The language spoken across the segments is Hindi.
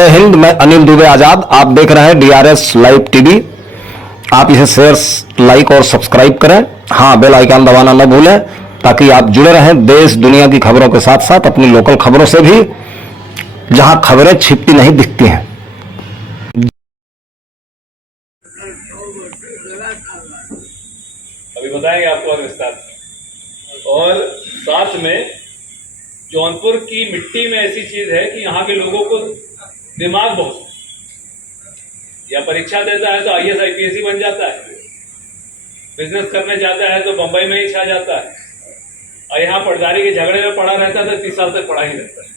जय हिंद। मैं अनिल दुबे आजाद। आप देख रहे हैं डीआरएस लाइव टीवी। आप इसे शेयर, लाइक और सब्सक्राइब करें। हाँ, बेल आइकन दबाना न भूलें ताकि आप जुड़े रहें देश दुनिया की खबरों के साथ साथ अपनी लोकल खबरों से भी, जहां खबरें छिपती नहीं दिखती हैं। अभी बताएंगे आपको और विस्तार से। और साथ में जौनपुर की मिट्टी में ऐसी चीज है कि यहाँ के लोगों को दिमाग बहुत, या परीक्षा देता है तो आईएएस आईपीएस ही बन जाता है, बिजनेस करने जाता है तो बंबई में ही छा जाता है, और यहाँ पटदारी के झगड़े में पड़ा रहता है तो 30 साल तक पड़ा ही रहता है।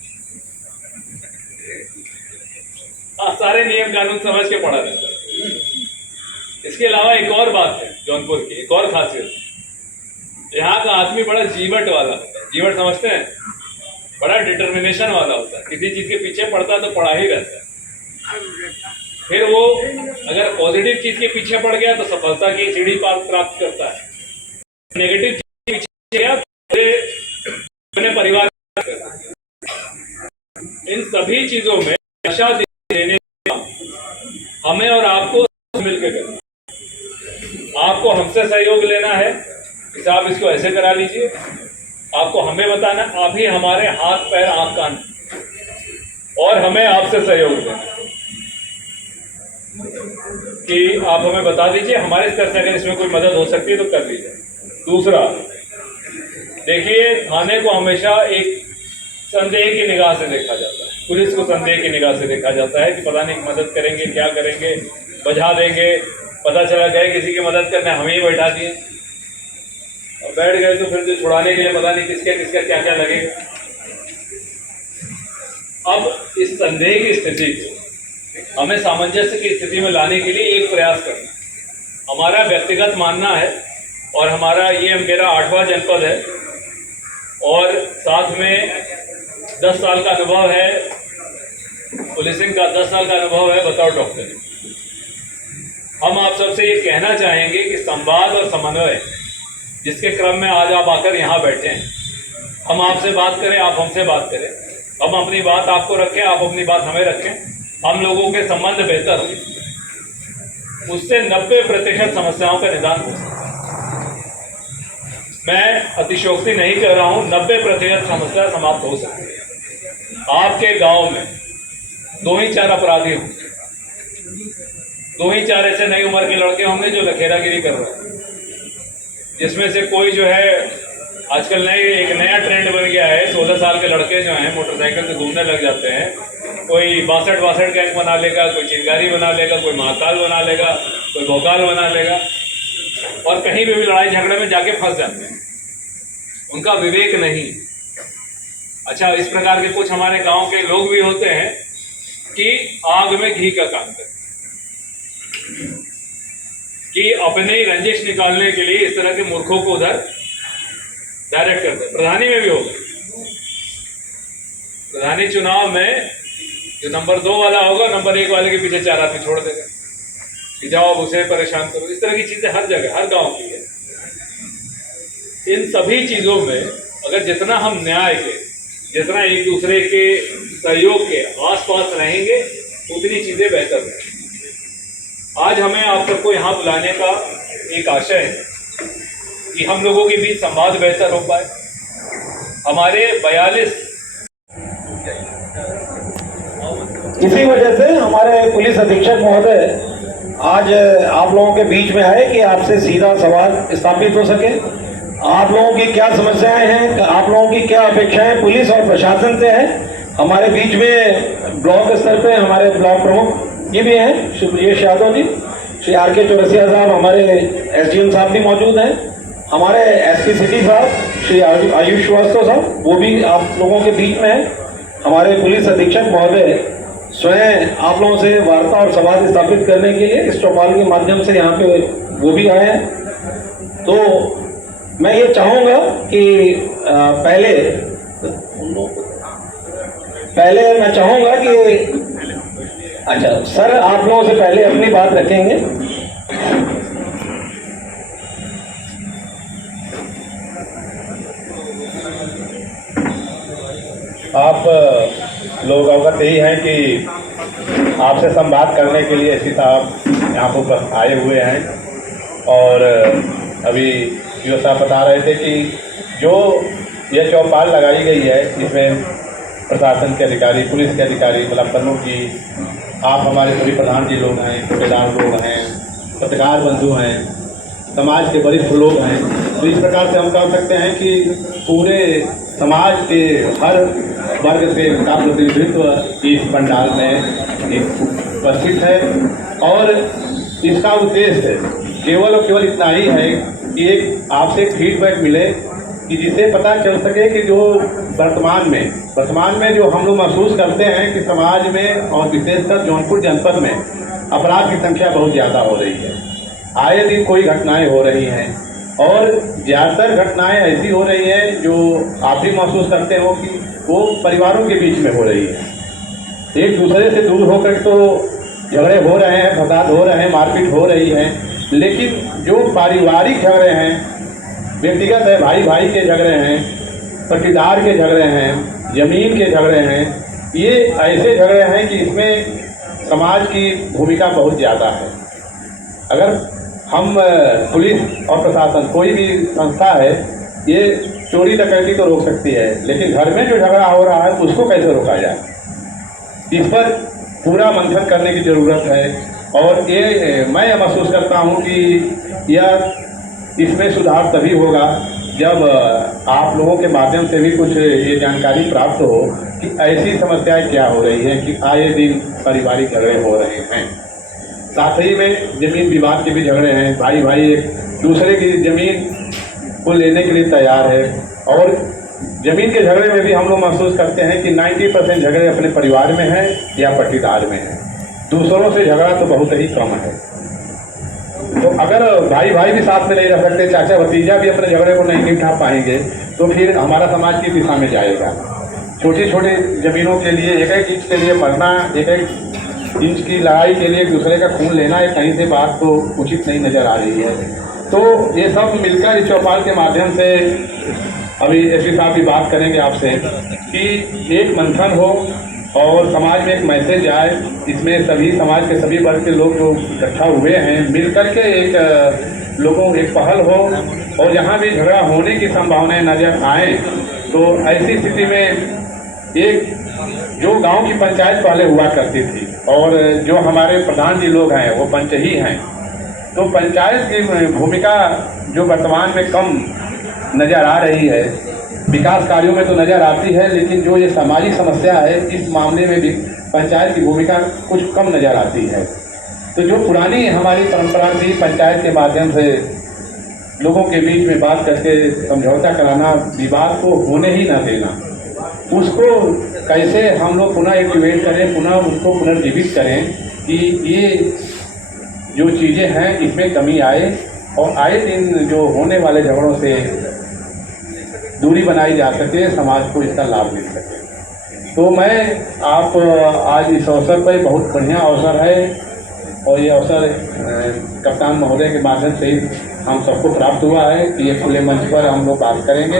सारे नियम कानून समझ के पड़ा रहता है। इसके अलावा एक और बात है जौनपुर की, एक और खासियत, यहाँ का आदमी बड़ा जीवट वाला होता है। जीवट समझते हैं? बड़ा डिटर्मिनेशन वाला होता है। किसी चीज के पीछे पड़ता है तो पड़ा ही रहता है। फिर वो अगर पॉजिटिव चीज के पीछे पड़ गया तो सफलता की सीढ़ी प्राप्त करता है, नेगेटिव चीज के पीछे गया अपने परिवार। इन सभी चीजों में आशा देने हमें और आपको मिलकर करना। आपको हमसे सहयोग लेना है कि आप इसको ऐसे करा लीजिए, आपको हमें बताना, आप ही हमारे हाथ पैर आंख कान, और हमें आपसे सहयोग देना कि आप हमें बता दीजिए, हमारे स्तर से अगर इसमें कोई मदद हो सकती है तो कर लीजिए। दूसरा, देखिए, थाने को हमेशा एक संदेह की निगाह से देखा जाता है, पुलिस को संदेह की निगाह से देखा जाता है कि पता नहीं मदद करेंगे, क्या करेंगे, बजा देंगे, पता चला गए किसी की मदद करने हम ही बैठा दिए और बैठ गए तो फिर छुड़ाने के लिए पता नहीं किसके किसका क्या क्या लगेगा। अब इस संदेह की स्थिति को हमें सामंजस्य की स्थिति में लाने के लिए एक प्रयास करना हमारा व्यक्तिगत मानना है, और हमारा ये मेरा 8वां जनपद है और साथ में 10 साल का अनुभव है, पुलिसिंग का 10 साल का अनुभव है बतौर डॉक्टर। हम आप सबसे ये कहना चाहेंगे कि संवाद और समन्वय जिसके क्रम में आज आप आकर यहाँ बैठे हैं, हम आपसे बात करें, आप हमसे बात करें, हम अपनी बात आपको रखें, आप अपनी बात हमें रखें, हम लोगों के संबंध बेहतर हो, उससे 90% समस्याओं का निदान हो सकता है। मैं अतिशयोक्ति नहीं कर रहा हूँ, 90% समस्या समाप्त हो सकती है। आपके गांव में 2 ही 4 अपराधी होंगे, 2 ही 4 ऐसे नई उम्र के लड़के होंगे जो लखेरागिरी कर रहे हैं, जिसमें से कोई जो है आजकल एक नया ट्रेंड बन गया है, 16 साल के लड़के जो हैं मोटरसाइकिल से घूमने लग जाते हैं। कोई 62 गैंग बना लेगा, कोई चिंगारी बना लेगा, कोई महाकाल बना लेगा, कोई भोकाल बना लेगा, और कहीं भी लड़ाई झगड़े में जाके फंस जाते हैं। उनका विवेक नहीं। अच्छा, इस प्रकार के कुछ हमारे गांव के लोग भी होते हैं कि आग में घी का काम करते, कि अपने ही रंजिश निकालने के लिए इस तरह के मूर्खों को उधर डायरेक्ट करते। प्रधानी में भी होगा, प्रधानी चुनाव में जो नंबर 2 वाला होगा, नंबर 1 वाले के पीछे 4 आदमी छोड़ देगा कि जाओ अब उसे परेशान करो। इस तरह की चीजें हर जगह, हर गांव की है। इन सभी चीजों में अगर जितना हम न्याय के, जितना एक दूसरे के सहयोग के आसपास रहेंगे, उतनी चीजें बेहतर रहेंगी। आज हमें आप सबको यहाँ बुलाने का एक आशय है कि हम लोगों के बीच संवाद बेहतर हो पाए। हमारे 42 इसी वजह से हमारे पुलिस अधीक्षक महोदय आज आप लोगों के बीच में आए कि आपसे सीधा सवाल स्थापित हो सके। आप लोगों की क्या समस्याएं हैं, आप लोगों की क्या अपेक्षाएं पुलिस और प्रशासन से है। हमारे बीच में ब्लॉक स्तर पे हमारे ब्लॉक प्रमुख ये भी हैं, श्री ब्रजेश यादव जी, श्री आर.के. चौरसिया साहब, हमारे एसडीएम साहब भी मौजूद हैं, हमारे एसपी सिटी साहब श्री आयुष श्रीवास्तव साहब, वो भी आप लोगों के बीच में हैं। हमारे पुलिस अधीक्षक महोदय स्वयं आप लोगों से वार्ता और संवाद स्थापित करने के लिए इस चौपाल के माध्यम से यहाँ पे वो भी आए हैं। तो मैं ये चाहूँगा कि पहले मैं चाहूँगा कि अच्छा सर, आप लोगों से पहले अपनी बात रखेंगे। आप लोग अवगत यही हैं कि आपसे संवाद करने के लिए एसपी साहब यहाँ पर आए हुए हैं। और अभी पीओ साहब बता रहे थे कि जो ये चौपाल लगाई गई है इसमें प्रशासन के अधिकारी, पुलिस के अधिकारी, मतलब प्रमुख जी, आप हमारे सभी प्रधान जी लोग हैं, ठेकेदार लोग हैं, पत्रकार बंधु हैं, समाज के वरिष्ठ लोग हैं। तो इस प्रकार से हम कह सकते हैं कि पूरे समाज के हर वर्ग से का प्रतिनिधित्व इस पंडाल में उपस्थित है। और इसका उद्देश्य केवल और केवल इतना ही है कि एक आपसे एक फीडबैक मिले कि जिससे पता चल सके कि जो वर्तमान में जो हम लोग महसूस करते हैं कि समाज में और विशेषकर जौनपुर जनपद में अपराध की संख्या बहुत ज़्यादा हो रही है। आए दिन कोई घटनाएं हो रही हैं और ज़्यादातर घटनाएं ऐसी हो रही हैं जो आप भी महसूस करते हो कि वो परिवारों के बीच में हो रही है। एक दूसरे से दूर होकर तो झगड़े हो रहे हैं, फसाद हो रहे हैं, मारपीट हो रही है, लेकिन जो पारिवारिक झगड़े हैं, व्यक्तिगत है, भाई भाई के झगड़े हैं, पट्टीदार के झगड़े हैं, जमीन के झगड़े हैं, ये ऐसे झगड़े हैं कि इसमें समाज की भूमिका बहुत ज़्यादा है। अगर हम पुलिस और प्रशासन कोई भी संस्था है, ये चोरी डकैती तो रोक सकती है, लेकिन घर में जो झगड़ा हो रहा है उसको कैसे रोका जाए, इस पर पूरा मंथन करने की ज़रूरत है। और ये मैं महसूस करता हूँ कि यह इसमें सुधार तभी होगा जब आप लोगों के माध्यम से भी कुछ ये जानकारी प्राप्त हो कि ऐसी समस्याएं क्या हो रही हैं कि आए दिन पारिवारिक झगड़े हो रहे हैं। साथ ही में जमीन विवाद के भी झगड़े हैं, भाई भाई एक दूसरे की ज़मीन को लेने के लिए तैयार है। और ज़मीन के झगड़े में भी हम लोग महसूस करते हैं कि 90% झगड़े अपने परिवार में हैं या पट्टीदार में हैं, दूसरों से झगड़ा तो बहुत ही कम है। तो अगर भाई भाई भी साथ में नहीं रह सकते, चाचा भतीजा भी अपने झगड़े को नहीं निपटा पाएंगे, तो फिर हमारा समाज किस दिशा में जाएगा। छोटी छोटी ज़मीनों के लिए एक एक इंच के लिए मरना, एक एक इंच की लड़ाई के लिए एक दूसरे का खून लेना, एक कहीं से बात तो उचित नहीं नज़र आ रही है। तो ये सब मिलकर इस चौपाल के माध्यम से अभी एसपी साहब भी बात करेंगे आपसे कि एक मंथन हो और समाज में एक मैसेज आए। इसमें सभी समाज के सभी वर्ग के लोग जो इकट्ठा हुए हैं मिल करके एक लोगों एक पहल हो, और जहाँ भी झगड़ा होने की संभावनाएं नजर आए तो ऐसी स्थिति में एक जो गांव की पंचायत पहले हुआ करती थी और जो हमारे प्रधान जी लोग हैं वो पंच ही हैं, तो पंचायत की भूमिका जो वर्तमान में कम नज़र आ रही है, विकास कार्यों में तो नज़र आती है, लेकिन जो ये सामाजिक समस्या है इस मामले में भी पंचायत की भूमिका कुछ कम नज़र आती है। तो जो पुरानी हमारी परंपरा थी, पंचायत के माध्यम से लोगों के बीच में बात करके समझौता कराना, विवाद को होने ही ना देना, उसको कैसे हम लोग पुनः एक्टिवेट करें, पुनः उसको पुनर्जीवित करें कि ये जो चीज़ें हैं इसमें कमी आए और आए दिन जो होने वाले झगड़ों से दूरी बनाई जा सके, समाज को इसका लाभ मिल सके। तो मैं आप आज इस अवसर पर बहुत बढ़िया अवसर है और ये अवसर कप्तान महोदय के माध्यम से ही हम सबको प्राप्त हुआ है कि ये खुले मंच पर हम लोग बात करेंगे।